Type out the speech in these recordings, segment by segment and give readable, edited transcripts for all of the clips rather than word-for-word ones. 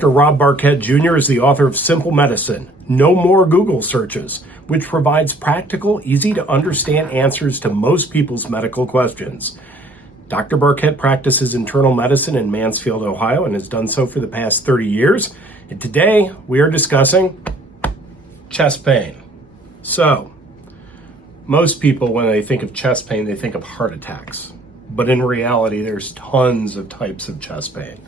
Dr. Rob Barkett Jr. is the author of Simple Medicine, No More Google Searches, which provides practical, easy to understand answers to most people's medical questions. Dr. Barkett practices internal medicine in Mansfield, Ohio, and has done so for the past 30 years. And today we are discussing chest pain. So, most people, when they think of chest pain, they think of heart attacks. But in reality, there's tons of types of chest pain.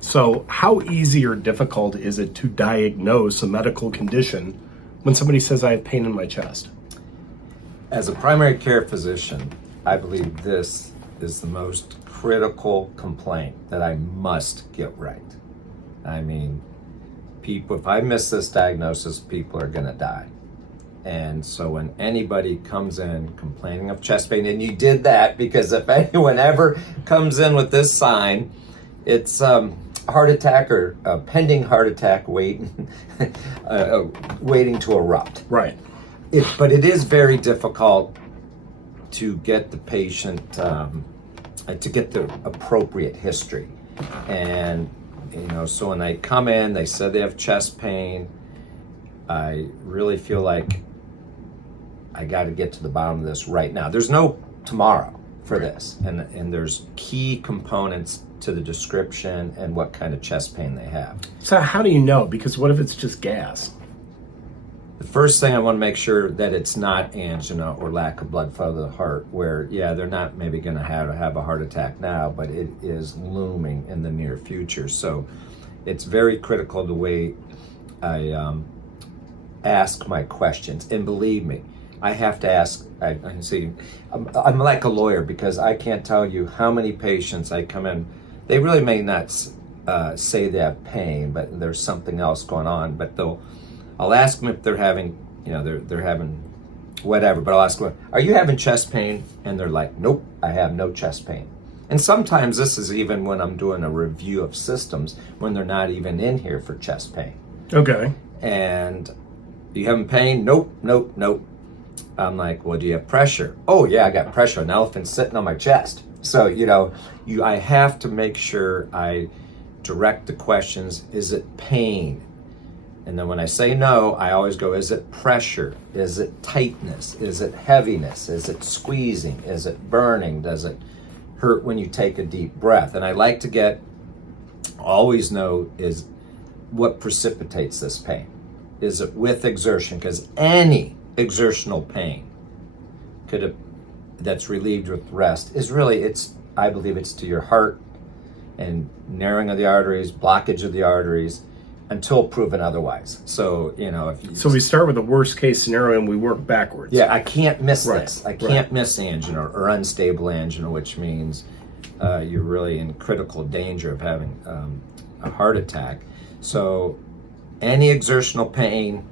So how easy or difficult is it to diagnose a medical condition when somebody says I have pain in my chest? As a primary care physician, I believe this is the most critical complaint that I must get right. I mean, people, if I miss this diagnosis, people are gonna die. And so when anybody comes in complaining of chest pain, and you did that because if anyone ever comes in with this sign, it's heart attack or pending heart attack waiting to erupt. Right. But it is very difficult to get the patient, to get the appropriate history. And, so when they come in, they said they have chest pain, I really feel like I got to get to the bottom of this right now. There's no tomorrow for this. And there's key components to the description and what kind of chest pain they have. So how do you know? Because what if it's just gas? The first thing I want to make sure that it's not angina or lack of blood flow to the heart, where, they're not maybe going to have a heart attack now, but it is looming in the near future. So it's very critical the way I ask my questions. And believe me, I have to ask, I'm like a lawyer because I can't tell you how many patients I come in. They really may not say they have pain, but there's something else going on. But I'll ask them if they're having, they're having whatever, but I'll ask them, are you having chest pain? And they're like, nope, I have no chest pain. And sometimes this is even when I'm doing a review of systems when they're not even in here for chest pain. Okay. And you having pain? Nope, nope, nope. I'm like, well, do you have pressure? Oh yeah, I got pressure. An elephant's sitting on my chest. So, I have to make sure I direct the questions. Is it pain? And then when I say no, I always go, is it pressure? Is it tightness? Is it heaviness? Is it squeezing? Is it burning? Does it hurt when you take a deep breath? And I like to always know is what precipitates this pain. Is it with exertion? Because any exertional pain that's relieved with rest is really, I believe it's to your heart and narrowing of the arteries, blockage of the arteries, until proven otherwise. So, So we start with the worst case scenario and we work backwards. Yeah, I can't miss Right, this. I can't miss angina or unstable angina, which means you're really in critical danger of having a heart attack. So any exertional pain,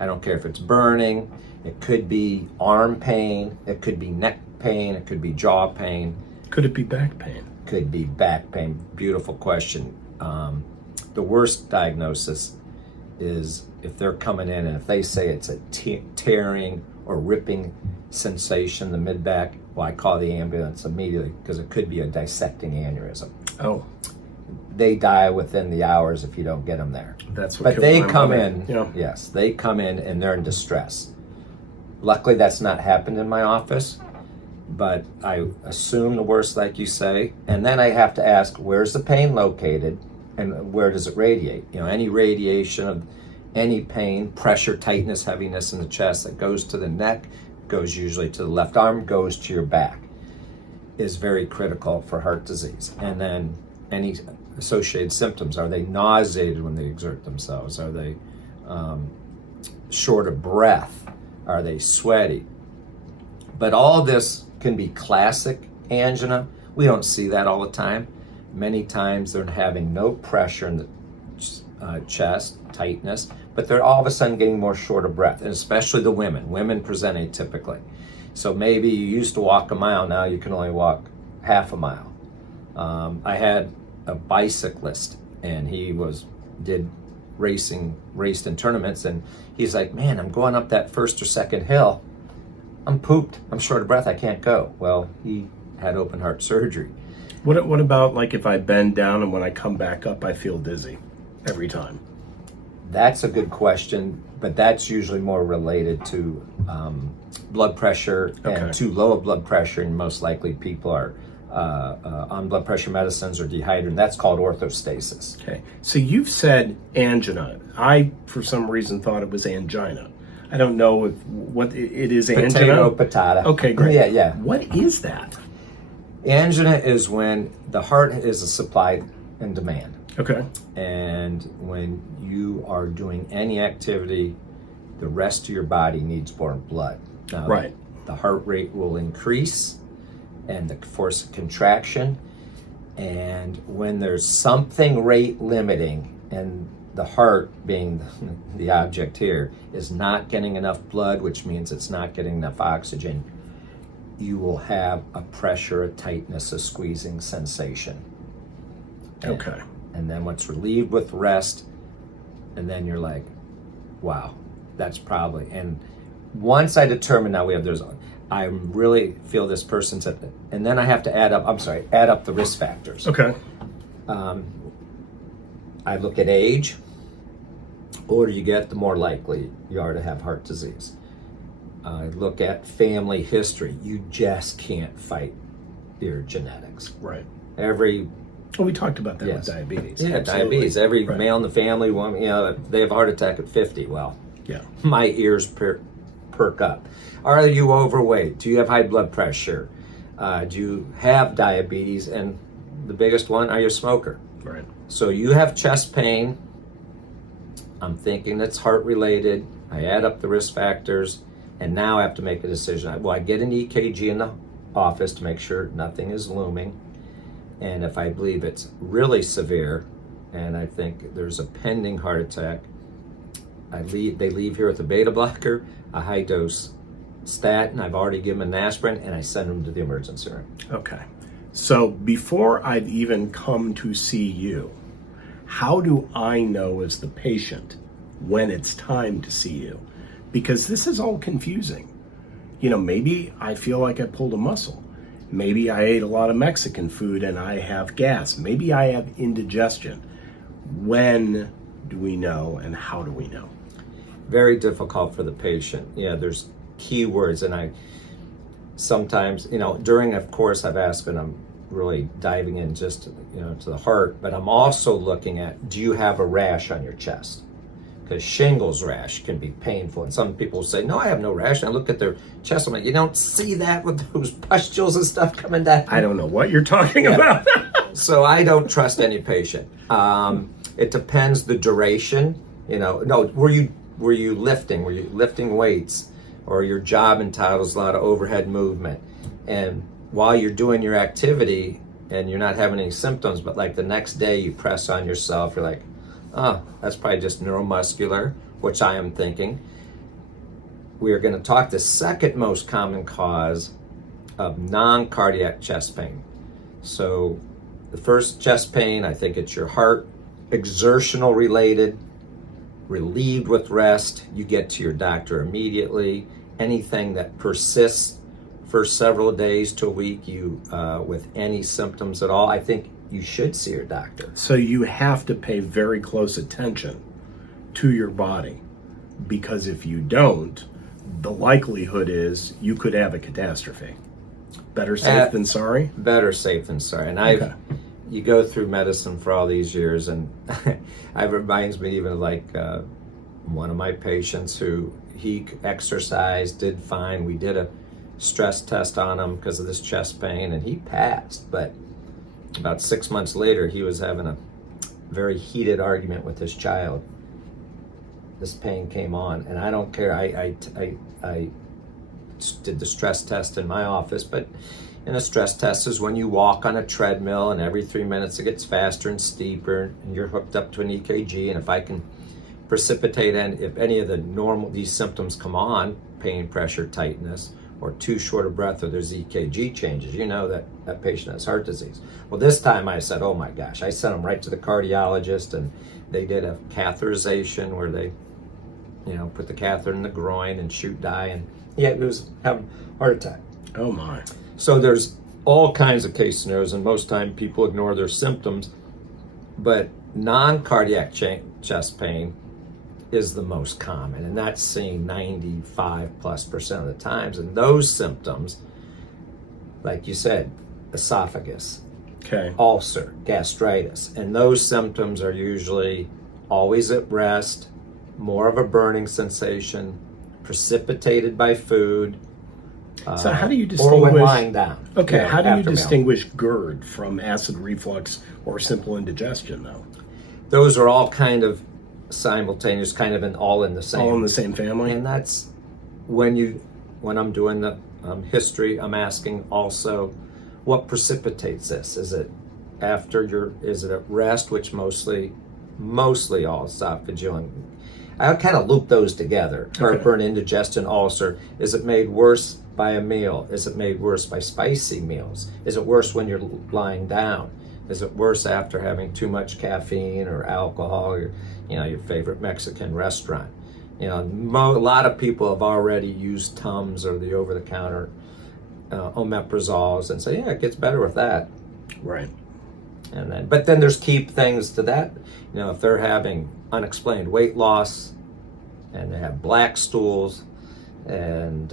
I don't care if it's burning, it could be arm pain, it could be neck pain, it could be jaw pain. Could it be back pain? Could be back pain. Beautiful question. The worst diagnosis is if they're coming in and if they say it's a tearing or ripping sensation, the mid-back, well, I call the ambulance immediately because it could be a dissecting aneurysm. Oh. They die within the hours if you don't get them there. That's what. But they come mother. in, yes, they come in and they're in distress. Luckily, that's not happened in my office, but I assume the worst, like you say, and then I have to ask, where's the pain located and where does it radiate? Any radiation of any pain, pressure, tightness, heaviness in the chest that goes to the neck, goes usually to the left arm, goes to your back, is very critical for heart disease. And then any associated symptoms. Are they nauseated when they exert themselves? Are they short of breath? Are they sweaty? But all this can be classic angina. We don't see that all the time. Many times they're having no pressure in the chest, tightness, but they're all of a sudden getting more short of breath, and especially the women. Women present atypically. So maybe you used to walk a mile, now you can only walk half a mile. I had a bicyclist, and he raced in tournaments, and he's like, man, I'm going up that first or second hill. I'm pooped. I'm short of breath. I can't go. Well, he had open heart surgery. What about like if I bend down and when I come back up, I feel dizzy? every time? That's a good question, but that's usually more related to blood pressure, Okay. and too low of blood pressure, and most likely people are on blood pressure medicines or dehydrated. That's called orthostasis. Okay. So you've said angina. I, for some reason, thought it was angina. I don't know what it is. Potato, Angina. patata. Okay, great. Yeah. What is that? Angina is when the heart is a supply and demand. Okay. And when you are doing any activity, the rest of your body needs more blood. Now, Right. the heart rate will increase and the force of contraction. And when there's something rate limiting, and the heart being the object here, is not getting enough blood, which means it's not getting enough oxygen, you will have a pressure, a tightness, a squeezing sensation. Okay. And then what's relieved with rest, and then you're like, wow, that's probably. And once I determine now I really feel this person's at and then I have to add up the risk factors. Okay. I look at age. Older you get, the more likely you are to have heart disease. I look at family history. You just can't fight your genetics. Right. Well, we talked about that Yes. with diabetes. Yeah, Absolutely. diabetes. Every Right. male in the family, they have a heart attack at 50. Well, Yeah. my ears perk up. Are you overweight? Do you have high blood pressure? Do you have diabetes? And the biggest one, are you a smoker? Right. So you have chest pain. I'm thinking that's heart related. I add up the risk factors, and now I have to make a decision. I get an EKG in the office to make sure nothing is looming. And if I believe it's really severe, and I think there's a pending heart attack, they leave here with a beta blocker, a high dose statin. I've already given them an aspirin, and I send them to the emergency room. Okay. So before I've even come to see you, how do I know as the patient when it's time to see you? Because this is all confusing. Maybe I feel like I pulled a muscle. Maybe I ate a lot of Mexican food and I have gas. Maybe I have indigestion. When do we know, and how do we know? Very difficult for the patient. Yeah, there's keywords, and I sometimes, during, of course, I've asked, and I'm really diving in just, to the heart, but I'm also looking at, do you have a rash on your chest? Because shingles rash can be painful, and some people say, no, I have no rash. And I look at their chest, I'm like, you don't see that with those pustules and stuff coming down? I don't know what you're talking about. So I don't trust any patient. It depends the duration. No, were you lifting? Were you lifting weights? Or your job entitles a lot of overhead movement. And while you're doing your activity and you're not having any symptoms, but like the next day you press on yourself, you're like, oh, that's probably just neuromuscular, which I am thinking. We are going to talk the second most common cause of non-cardiac chest pain. So the first chest pain, I think it's your heart, exertional related, relieved with rest. You get to your doctor immediately. Anything that persists for several days to a week, with any symptoms at all, I think you should see your doctor. So you have to pay very close attention to your body, because if you don't, the likelihood is you could have a catastrophe. Better safe than sorry? Better safe than sorry. And you go through medicine for all these years, and it reminds me even of like one of my patients who he exercised, did fine. We did a stress test on him because of this chest pain, and he passed. But about 6 months later, he was having a very heated argument with his child. This pain came on, and I don't care. I did the stress test in my office, but in a stress test is when you walk on a treadmill, and every 3 minutes it gets faster and steeper, and you're hooked up to an EKG. And if I can precipitate, and if any of these symptoms come on, pain, pressure, tightness, or too short of breath, or there's EKG changes, that patient has heart disease. Well, this time I said, oh my gosh, I sent him right to the cardiologist, and they did a catheterization where they, put the catheter in the groin and shoot dye, and he was having a heart attack. Oh my. So there's all kinds of case scenarios, and most time people ignore their symptoms. But Non-cardiac chest pain is the most common, and that's seen 95+% of the times. And those symptoms, like you said, esophagus, Okay. ulcer, gastritis, and those symptoms are usually always at rest, more of a burning sensation, precipitated by food. So how do you Or when distinguish? lying down. Okay, how do you after meal. distinguish GERD from acid reflux or simple indigestion, though? Those are all kind of simultaneous, kind of all in the same. All in the same family? And that's when I'm doing the history, I'm asking also, what precipitates this? Is it is it at rest, which mostly all esophageal, and I kind of loop those together. Heartburn, indigestion, ulcer. Is it made worse by a meal? Is it made worse by spicy meals? Is it worse when you're lying down? Is it worse after having too much caffeine or alcohol, or your favorite Mexican restaurant? A lot of people have already used Tums or the over-the-counter omeprazoles and say, yeah, it gets better with that. Right. But then there's key things to that. If they're having unexplained weight loss and they have black stools and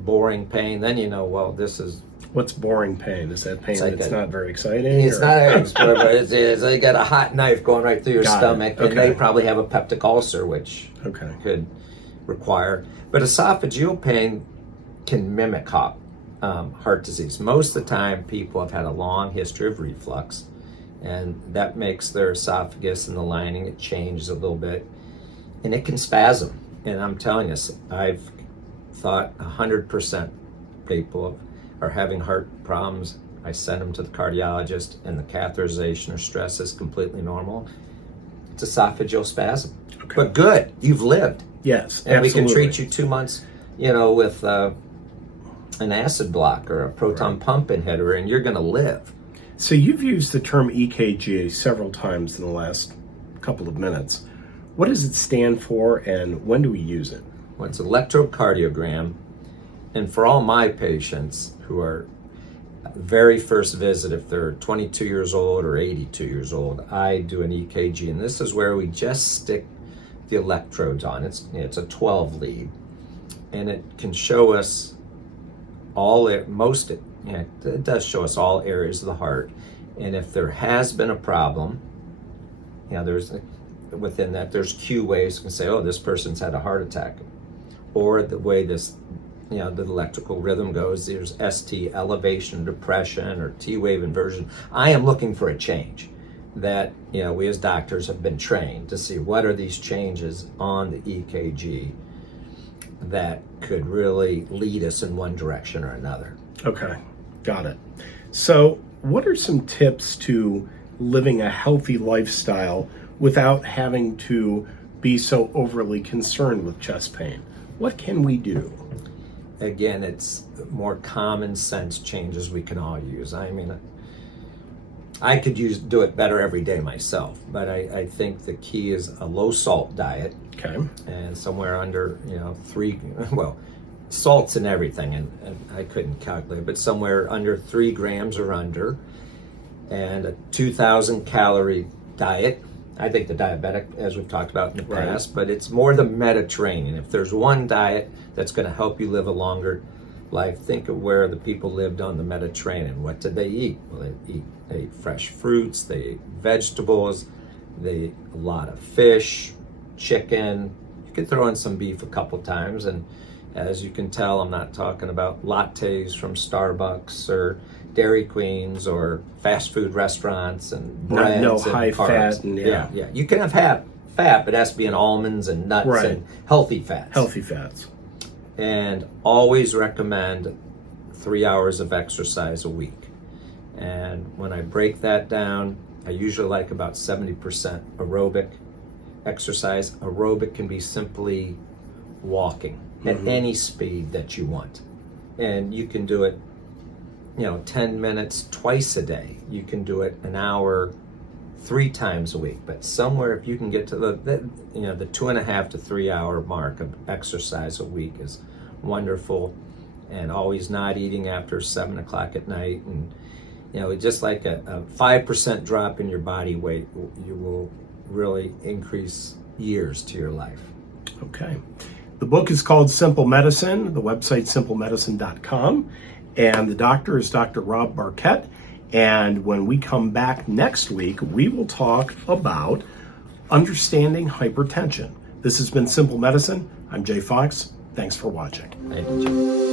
boring pain, then well, this is. What's boring pain? Is that pain like that's not very exciting? It's not, but it's they got a hot knife going right through your stomach, and they probably have a peptic ulcer, which could require. But esophageal pain can mimic heart disease. Most of the time, people have had a long history of reflux, and that makes their esophagus and the lining, it changes a little bit, and it can spasm. And I'm telling you, I've thought 100% people are having heart problems. I send them to the cardiologist, and the catheterization or stress is completely normal. It's esophageal spasm. Okay. But good, you've lived. Yes, and absolutely. We can treat you 2 months, with an acid block or a proton pump inhibitor, and you're going to live. So you've used the term EKG several times in the last couple of minutes. What does it stand for, and when do we use it? Well, it's electrocardiogram, and for all my patients who are very first visit, if they're 22 years old or 82 years old, I do an EKG, and this is where we just stick the electrodes on. It's a 12 lead, and it can show us it does show us all areas of the heart. And if there has been a problem, within that there's cue waves. You can say, oh, this person's had a heart attack, or the way this the electrical rhythm goes, there's ST, elevation, depression, or T wave inversion. I am looking for a change that we as doctors have been trained to see what are these changes on the EKG that could really lead us in one direction or another. Okay, got it. So what are some tips to living a healthy lifestyle without having to be so overly concerned with chest pain? What can we do? Again, it's more common sense changes we can all use. I mean, I could do it better every day myself, but I think the key is a low salt diet. Okay. And somewhere under, 3, salt's in everything, and I couldn't calculate, but somewhere under 3 grams or under, and a 2,000 calorie diet. I think the diabetic, as we've talked about in the past, but it's more the Mediterranean. If there's one diet that's going to help you live a longer life, think of where the people lived on the Mediterranean. What did they eat? Well, they ate fresh fruits, they ate vegetables, they ate a lot of fish, chicken. You could throw in some beef a couple times, and as you can tell, I'm not talking about lattes from Starbucks or Dairy Queens or fast food restaurants and breads no and high carbs. fat and yeah. You can have fat, but it has to be in almonds and nuts and healthy fats. Healthy fats. And always recommend 3 hours of exercise a week. And when I break that down, I usually like about 70% aerobic exercise. Aerobic can be simply walking at any speed that you want. And you can do it 10 minutes twice a day. You can do it an hour 3 times a week. But somewhere, if you can get to the 2.5 to 3 hour mark of exercise a week is wonderful. And always not eating after 7 o'clock at night. And You know, just like a 5% drop in your body weight, you will really increase years to your life. Okay. The book is called Simple Medicine. The website simplemedicine.com. And the doctor is Dr. Rob Barkett. And when we come back next week, we will talk about understanding hypertension. This has been Simple Medicine. I'm Jay Fox. Thanks for watching. Thank you, Jay.